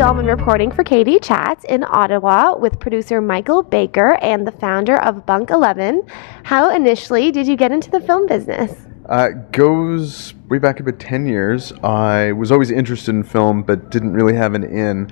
Katie Allman reporting for Katie Chats in Ottawa with producer Michael Baker and the founder of Bunk 11. How initially did you get into the film business? Goes way back about 10 years. I was always interested in film, but didn't really have an in.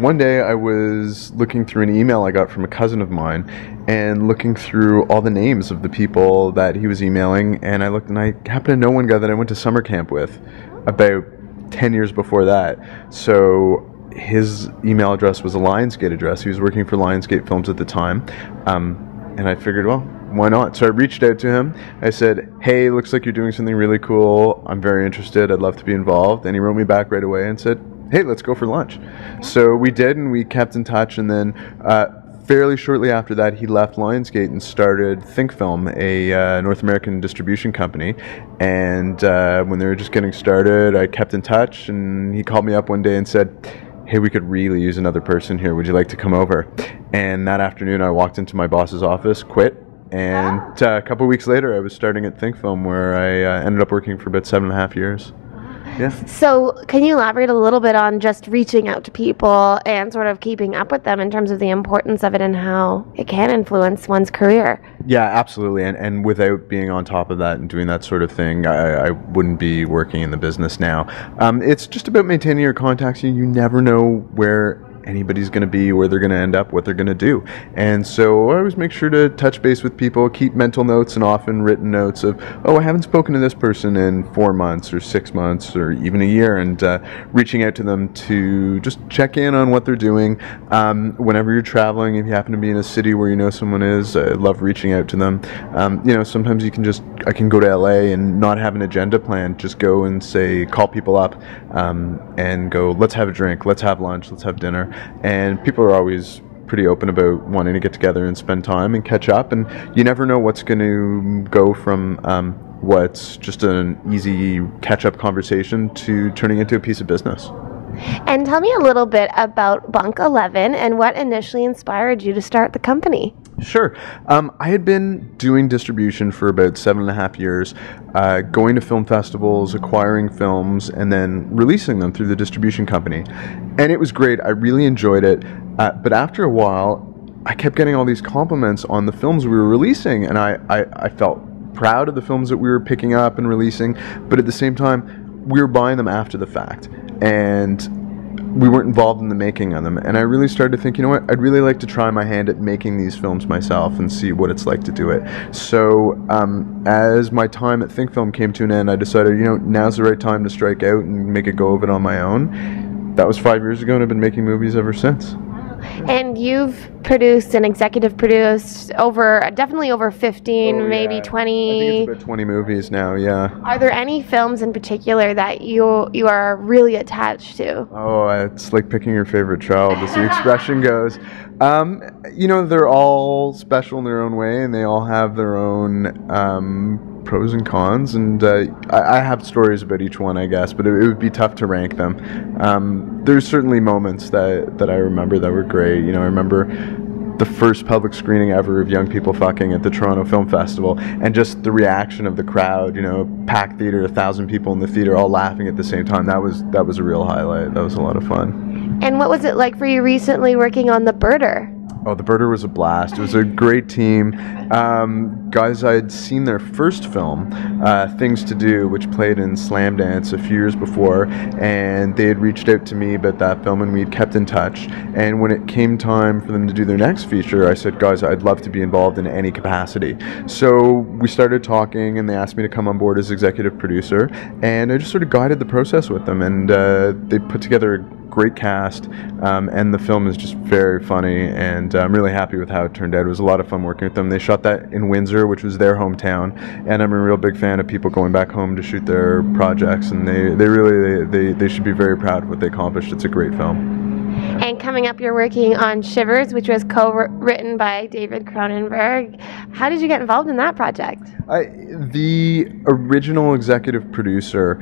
One day I was looking through an email I got from a cousin of mine and looking through all the names of the people that he was emailing, and I looked and I happened to know one guy that I went to summer camp with about 10 years before that. So his email address was a Lionsgate address. He was working for Lionsgate Films at the time. And I figured, well, why not? So I reached out to him. I said, hey, looks like you're doing something really cool. I'm very interested. I'd love to be involved. And he wrote me back right away and said, hey, let's go for lunch. So we did, and we kept in touch. And then fairly shortly after that, he left Lionsgate and started Think Film, a North American distribution company. And when they were just getting started, I kept in touch. And he called me up one day and said, hey, we could really use another person here. Would you like to come over? And that afternoon, I walked into my boss's office, quit, and a couple of weeks later, I was starting at Think Film, where I ended up working for about 7.5 years. Yeah. So can you elaborate a little bit on just reaching out to people and sort of keeping up with them in terms of the importance of it and how it can influence one's career? Yeah, absolutely. And without being on top of that and doing that sort of thing, I wouldn't be working in the business now. It's just about maintaining your contacts. You never know where anybody's going to be, where they're going to end up, what they're going to do. And so I always make sure to touch base with people, keep mental notes and often written notes of, oh, I haven't spoken to this person in 4 months or 6 months or even a year, and reaching out to them to just check in on what they're doing. Whenever you're traveling, if you happen to be in a city where you know someone is, I love reaching out to them. Sometimes I can go to LA and not have an agenda plan, just go and say, call people up and go, let's have a drink, let's have lunch, let's have dinner. And people are always pretty open about wanting to get together and spend time and catch up. And you never know what's going to go from what's just an easy catch-up conversation to turning into a piece of business. And tell me a little bit about Bunk 11 and what initially inspired you to start the company. Sure. I had been doing distribution for about 7.5 years, going to film festivals, acquiring films, and then releasing them through the distribution company. And it was great. I really enjoyed it. But after a while, I kept getting all these compliments on the films we were releasing, and I felt proud of the films that we were picking up and releasing, but at the same time, we were buying them after the fact. And we weren't involved in the making of them, and I really started to think, you know what, I'd really like to try my hand at making these films myself and see what it's like to do it. So as my time at Think Film came to an end, I decided, now's the right time to strike out and make a go of it on my own. That was 5 years ago, and I've been making movies ever since. And you've produced and executive produced definitely over 15, maybe 20. I think it's about 20 movies now, yeah. Are there any films in particular that you are really attached to? Oh, it's like picking your favorite child, as the expression goes. They're all special in their own way, and they all have their own pros and cons, and I have stories about each one, I guess, but it would be tough to rank them. There's certainly moments that I remember that were great. I remember the first public screening ever of Young People Fucking at the Toronto Film Festival, and just the reaction of the crowd, packed theater, 1,000 people in the theater all laughing at the same time. That was a real highlight. That was a lot of fun. And what was it like for you recently working on The Birder? Oh, The Birder was a blast. It was a great team. Guys, I had seen their first film, Things to Do, which played in Slam Dance a few years before, and they had reached out to me about that film, and we had kept in touch. And when it came time for them to do their next feature, I said, guys, I'd love to be involved in any capacity. So we started talking, and they asked me to come on board as executive producer, and I just sort of guided the process with them, and they put together a great cast, and the film is just very funny, and I'm really happy with how it turned out. It was a lot of fun working with them. They shot that in Windsor, which was their hometown, and I'm a real big fan of people going back home to shoot their projects, and they should be very proud of what they accomplished. It's a great film. And coming up, you're working on Shivers, which was co-written by David Cronenberg. How did you get involved in that project? The original executive producer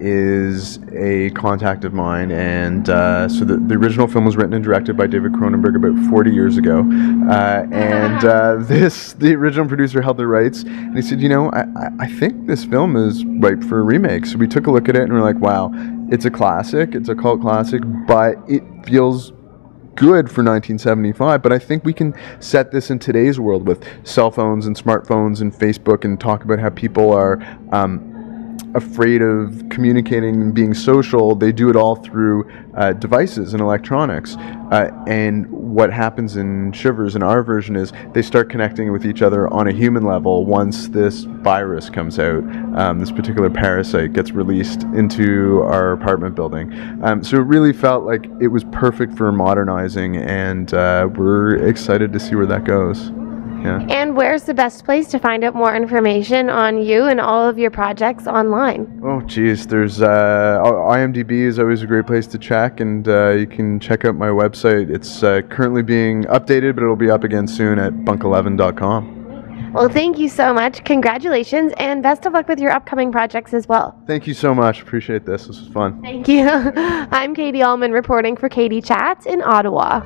is a contact of mine, and so the original film was written and directed by David Cronenberg about 40 years ago, the original producer held the rights, and he said, I think this film is ripe for a remake. So we took a look at it, and we're like, wow, It's a classic. It's a cult classic, but it feels good for 1975. But I think we can set this in today's world with cell phones and smartphones and Facebook, and talk about how people are afraid of communicating and being social. They do it all through devices and electronics. And what happens in Shivers, in our version, is they start connecting with each other on a human level once this virus comes out. This particular parasite gets released into our apartment building. So it really felt like it was perfect for modernizing, and we're excited to see where that goes. Yeah. And where's the best place to find out more information on you and all of your projects online? Oh, geez. There's IMDb is always a great place to check, and you can check out my website. It's currently being updated, but it'll be up again soon at bunk11.com. Well, thank you so much. Congratulations, and best of luck with your upcoming projects as well. Thank you so much. Appreciate this. This was fun. Thank you. I'm Katie Allman reporting for Katie Chats in Ottawa.